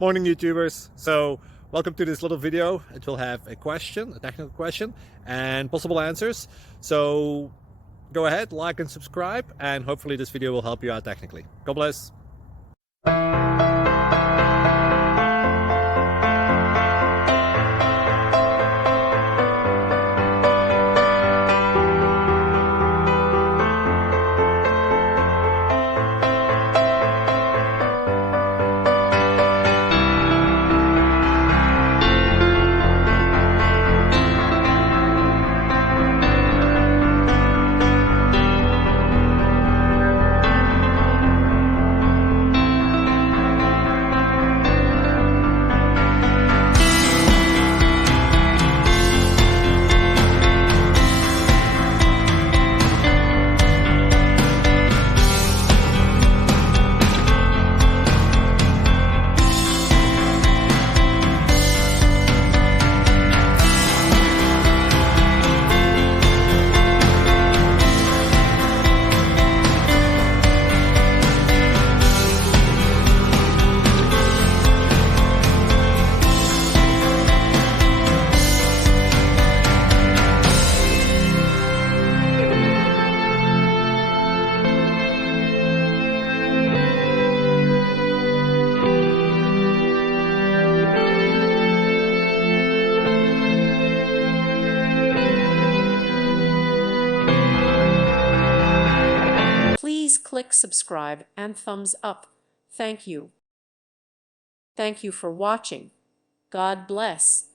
Morning YouTubers. So welcome to this little video. It will have a question, a technical question, and possible answers. So go ahead, like and subscribe, and hopefully this video will help you out technically. God bless. Please click subscribe and thumbs up. Thank you. Thank you for watching. God bless.